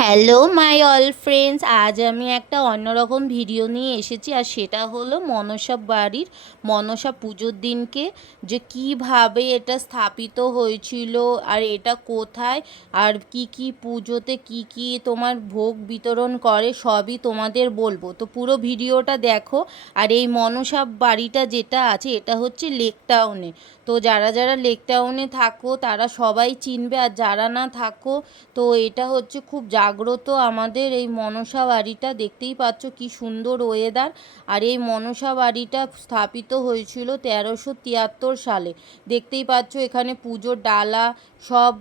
Hello my all friends, আজ আমি একটা অন্যরকম ভিডিও নিয়ে এসেছি। আর সেটা হলো মনসা বাড়ির মনসা পুজোর দিনকে যে কিভাবে এটা স্থাপিত হয়েছিল, আর এটা কোথায়, আর কি কি পুজোতে কি কি তোমার ভোগ বিতরণ করে সবই তোমাদের বলবো। তো পুরো ভিডিওটা দেখো। আর এই মনসা বাড়িটা যেটা আছে এটা হচ্ছে লেক টাউনে। তো যারা যারা লেক টাউনে থাকো তারা সবাই চিনবে, আর যারা না থাকো তো এটা হচ্ছে খুব জাগ্রত আমাদের এই মনসা বাড়িটা। দেখতেই পাচ্ছ কি সুন্দর ওয়েদার। আর এই মনসা বাড়িটা স্থাপিত হয়েছিল 1373 সালে। দেখতেই পাচ্ছ এখানে পুজোর ডালা সব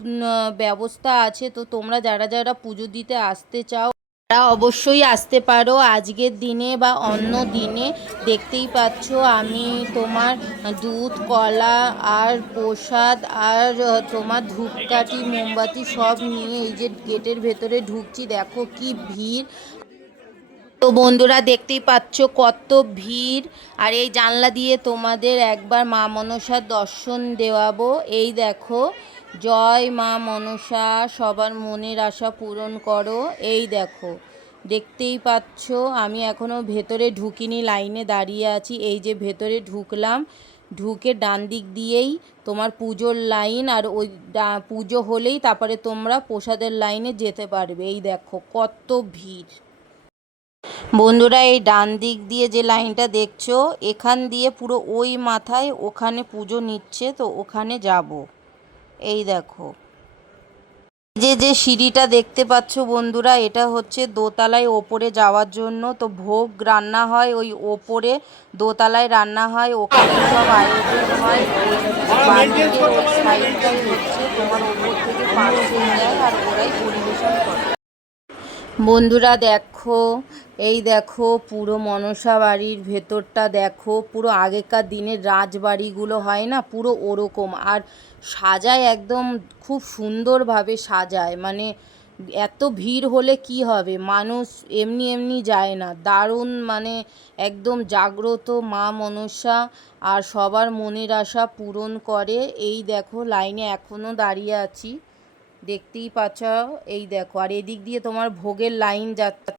ব্যবস্থা আছে। তো তোমরা যারা যারা পুজো দিতে আসতে চাও তারা অবশ্যই আসতে পারো আজকের দিনে বা অন্য দিনে। দেখতেই পাচ্ছ আমি তোমার দুধ কলা আর প্রসাদ আর তোমার ধূপকাঠি মোমবাতি সব নিয়ে এই যে গেটের ভেতরে ঢুকছি। দেখো কি ভিড়। তো বন্ধুরা দেখতেই পাচ্ছ কত ভিড়। আর এই জানলা দিয়ে তোমাদের একবার মা মনসার দর্শন দেওয়াবো। এই দেখো, জয় মা মনসা, সবার মনের আশা পূরণ করো। এই দেখো, দেখতেই পাচ্ছ আমি এখনও ভেতরে ঢুকিনি, লাইনে দাঁড়িয়ে আছি। এই যে ভেতরে ঢুকলাম, ঢুকে ডান দিক দিয়েই তোমার পুজোর লাইন। আর ওই পুজো হলেই তারপরে তোমরা প্রসাদের লাইনে যেতে পারবে। এই দেখো কত ভিড়। বন্ধুরা এই ডান দিক দিয়ে যে লাইনটা দেখছো, এখান দিয়ে পুরো ওই মাথায় ওখানে পুজো নিচ্ছে, তো ওখানে যাব। এই দেখো, যে যে সিঁড়িটা দেখতে পাচ্ছ বন্ধুরা, এটা হচ্ছে দোতলায় ওপরে যাওয়ার জন্য। তো ভোগ রান্না হয় ওই ওপরে, দোতলায় রান্না হয়, ওখানে সব আয়োজন হয়। ওই বাঁদিকের ওই সাইডটাই হচ্ছে তোমার ওপর থেকে পার্সেল দেয় আর ওরাই পরিবেশন করে। বন্ধুরা দেখো, এই দেখো পুরো মনসা বাড়ির ভেতরটা দেখো, পুরো আগেকার দিনের রাজবাড়িগুলো হয় না, পুরো ওরকম। আর সাজায় একদম, খুব সুন্দরভাবে সাজায়। মানে এত ভিড় হলে কি হবে, মানুষ এমনি এমনি যায় না। দারুণ মানে একদম জাগ্রত মা মনসা, আর সবার মনের আশা পূরণ করে। এই দেখো লাইনে এখনও দাঁড়িয়ে আছি, দেখতেই পাচ্ছ। এই দেখো, আর এদিক দিয়ে তোমার ভোগের লাইন যাচ্ছে।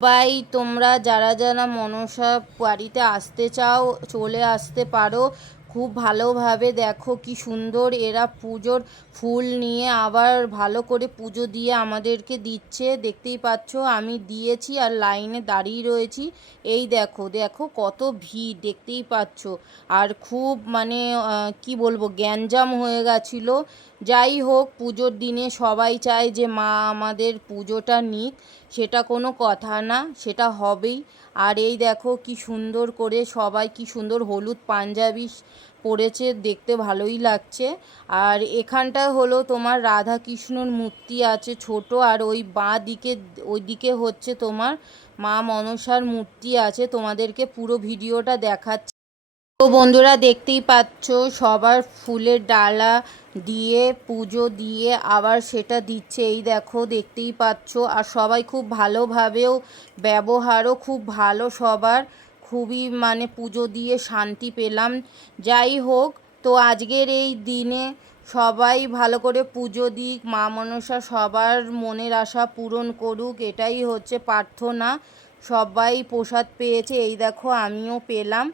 সবাই তোমরা যারা যারা মনসা বাড়িতে আসতে চাও চলে আসতে পারো। খুব ভালোভাবে দেখো কি সুন্দর এরা পুজোর ফুল নিয়ে আবার ভালো করে পুজো দিয়ে আমাদেরকে দিচ্ছে। দেখতেই পাচ্ছ আমি দিয়েছি আর লাইনে দাঁড়িয়ে রয়েছি। এই দেখো দেখো কত ভিড়, দেখতেই পাচ্ছ। আর খুব মানে কি বলবো, গ্যাঞ্জাম হয়ে গেছিলো। যাই হোক, পুজোর দিনে সবাই চায় যে মা আমাদের পুজোটা নিক, সেটা কোনো কথা না, সেটা হবেই। আর এই দেখো কি সুন্দর করে সবাই কি সুন্দর হলুদ পাঞ্জাবি পরেছে, দেখতে ভালোই লাগছে। আর এখানটা হলো তোমার রাধা কৃষ্ণর মূর্তি আছে ছোট, আর ওই বাঁ দিকে ওইদিকে হচ্ছে তোমার মা মনসার মূর্তি আছে। তোমাদেরকে পুরো ভিডিওটা দেখাচ্ছি। তো বন্ধুরা দেখতেই পাচ্ছ সবার ফুলের ডালা দিয়ে পুজো দিয়ে আবার সেটা দিচ্ছে। এই দেখো দেখতেই পাচ্ছ। আর সবাই খুব ভালোভাবেও ব্যবহারও খুব ভালো সবার, খুবই মানে পুজো দিয়ে শান্তি পেলাম। যাই হোক, তো আজকের এই দিনে সবাই ভালো করে পুজো দিক, মা মনসা সবার মনের আশা পূরণ করুক, এটাই হচ্ছে প্রার্থনা। সবাই প্রসাদ পেয়েছে, এই দেখো আমিও পেলাম।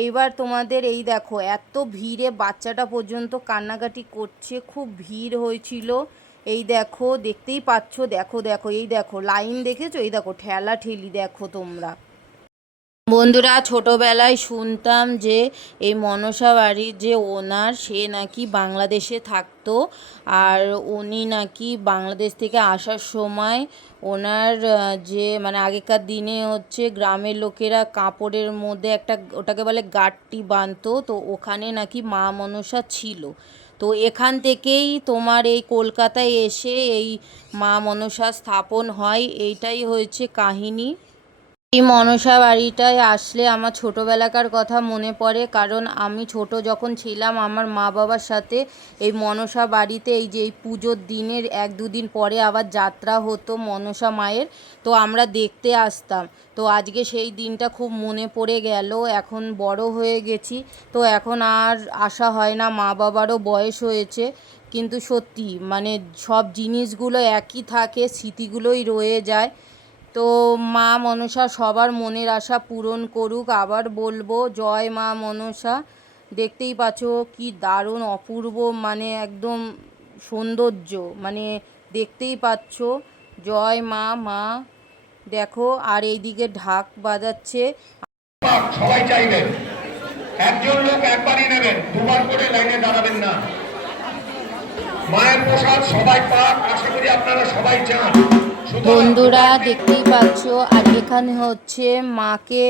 এইবার তোমাদের এই দেখো এত ভিড়ে বাচ্চাটা পর্যন্ত কান্নাকাটি করছে, খুব ভিড় হয়েছিল। এই দেখো দেখতেই পাচ্ছ, দেখো দেখো এই দেখো লাইন দেখেছো, এই দেখো ঠেলা ঠেলি দেখো তোমরা। বন্ধুরা ছোটোবেলায় শুনতাম যে এই মনসা বাড়ির যে ওনার, সে নাকি বাংলাদেশে থাকতো। আর উনি নাকি বাংলাদেশ থেকে আসার সময় ওনার যে মানে আগেকার দিনে হচ্ছে গ্রামের লোকেরা কাপড়ের মধ্যে একটা, ওটাকে বলে গাঁটটি বাঁধতো, তো ওখানে নাকি মা মনসা ছিল। তো এখান থেকেই তোমার এই কলকাতায় এসে এই মা মনসা স্থাপন হয়, এইটাই হয়েছে কাহিনী। এই মনসা বাড়িটায় আসলে আমার ছোটোবেলাকার কথা মনে পড়ে, কারণ আমি ছোট যখন ছিলাম আমার মা বাবার সাথে এই মনসা বাড়িতে এই যে এই পুজোর দিনের 1-2 দিন পরে আবার যাত্রা হতো মনসা মায়ের, তো আমরা দেখতে আসতাম। তো আজকে সেই দিনটা খুব মনে পড়ে গেল। এখন বড় হয়ে গেছি, তো এখন আর আসা হয় না, মা বাবারও বয়স হয়েছে, কিন্তু সত্যি মানে সব জিনিসগুলো একই থাকে, স্মৃতিগুলোই রয়ে যায়। তো মা মনসা সবার মনের আশা পূরণ করুক। আবার বলবো জয় মা মনসা। দেখতেই পাচ্ছ কি দারুণ অপূর্ব, মানে একদম সৌন্দর্য, মানে দেখতেই পাচ্ছ। জয় মা। মা দেখো, আর এইদিকে ঢাক বাজাচ্ছে। সবাই চাইবেন একজন লোক একবারই নেবেন, দুবার করে লাইনে দাঁড়াবেন না। মায়ের প্রসাদ সবাই পাক, আশা করি আপনারা সবাই চান। বন্ধুরা দেখতেই পাচ্ছ, আর এখানে হচ্ছে মাকে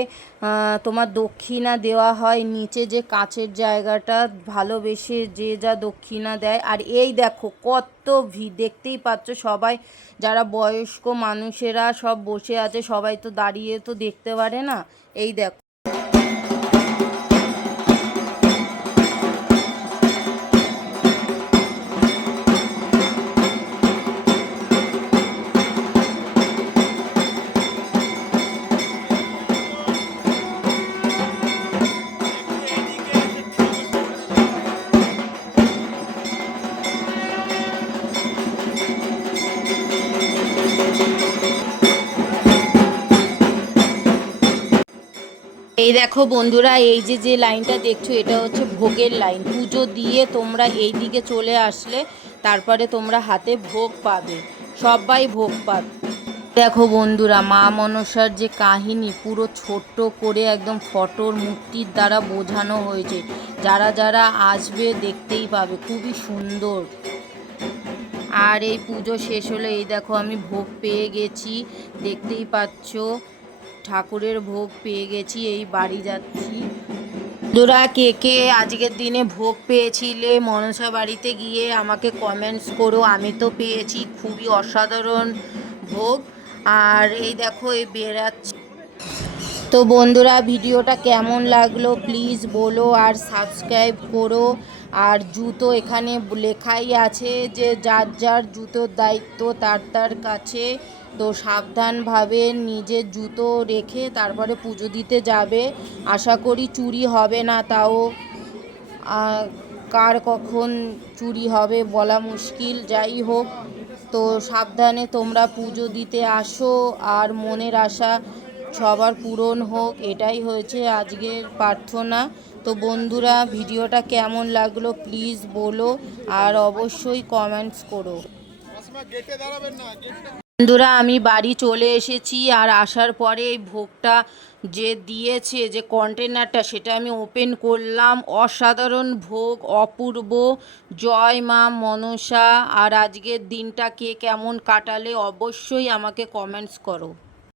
তোমার দক্ষিণা দেওয়া হয়, নিচে যে কাচের জায়গাটা ভালোবেসে যে যা দক্ষিণা দেয়। আর এই দেখো কত ভিড়, দেখতেই পাচ্ছ সবাই যারা বয়স্ক মানুষেরা সব বসে আছে, সবাই তো দাঁড়িয়ে তো দেখতে পারে না। এই দেখো। এই দেখো বন্ধুরা, এই যে যে লাইনটা দেখছো এটা হচ্ছে ভোগের লাইন। পুজো দিয়ে তোমরা এই দিকে চলে আসলে তারপরে তোমরা হাতে ভোগ পাবে, সবাই ভোগ পাবে। দেখো বন্ধুরা, মা মনসার যে কাহিনী পুরো ছোট্ট করে একদম ফটোর মূর্তির দ্বারা বোঝানো হয়েছে। যারা যারা আসবে দেখতেই পাবে, খুবই সুন্দর। আর এই পুজো শেষ হলো, এই দেখো আমি ভোগ পেয়ে গেছি, দেখতেই পাচ্ছ ঠাকুরের ভোগ পেয়ে গেছি, এই বাড়ি যাচ্ছি। বন্ধুরা কে কে আজকের দিনে ভোগ পেয়েছিলে মনসা বাড়িতে গিয়ে আমাকে কমেন্টস করো। আমি তো পেয়েছি খুবই অসাধারণ ভোগ। আর এই দেখো এই বেরাচ্ছি। তো বন্ধুরা ভিডিওটা কেমন লাগলো প্লিজ বলো, আর সাবস্ক্রাইব করো। আর জুতো এখানে লেখাই আছে যে যার যার জুতোর দায়িত্ব তার তার কাছে। তো সাবধানভাবে নিজের জুতো রেখে তারপরে পুজো দিতে যাবে। আশা করি চুরি হবে না, তাও কার কখন চুরি হবে বলা মুশকিল। যাই হোক, তো সাবধানে তোমরা পুজো দিতে আসো, আর মনের আশা সবার পূরণ হোক, এটাই হয়েছে আজকের প্রার্থনা। তো বন্ধুরা ভিডিওটা কেমন লাগলো প্লিজ বলো, আর অবশ্যই কমেন্টস করো। বন্ধুরা আমি বাড়ি চলে এসেছি, আর আসার পরে এই ভোগটা যে দিয়েছে যে কন্টেনারটা সেটা আমি ওপেন করলাম। অসাধারণ ভোগ, অপূর্ব। জয় মা মনসা। আর আজকের দিনটা কে কেমন কাটালে অবশ্যই আমাকে কমেন্টস করো।